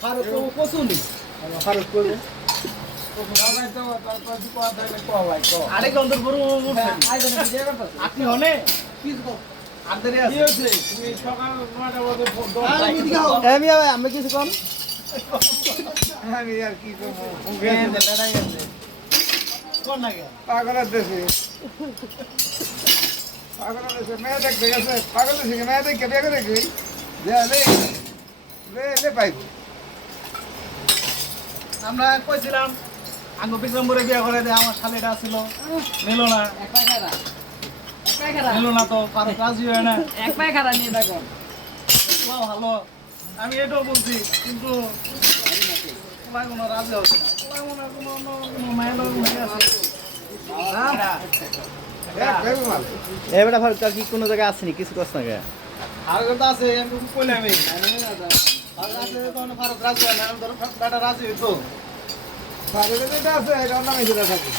ফারুক কসুনি ফারুক করবে আরেক অন্তর বড় আপনি হনে আমি কিছু কম পাগলের দেশে মেয়ে দেখতে গেছে পাগল দেশে মেয়ে দেখে বিয়ে করে দেখবি পাইব আমরা কইছিলাম আঙ্গ বিক্রমপুরে বিয়ে করে দেয় আমার শালিটা ছিল নিল না নিল না তো ফারুক রাজি হয় না এক পায়ে খারাপ নিয়ে দেখো ভালো আমি এটাও বলছি কিন্তু কোনো রাজি হচ্ছে না কোনো মায়ের মেয়ে আছে এবারে ভাই তার কি কোনো জায়গায় আসেনি কিছু কষ্ট না গায়ে আর কথা আছে আমি কইলাম ফারুক রাজি হয় না ধরো বেটা রাজি হইতো পাগলের যেটা আছে এটা অন্য মেয়েরা থাকে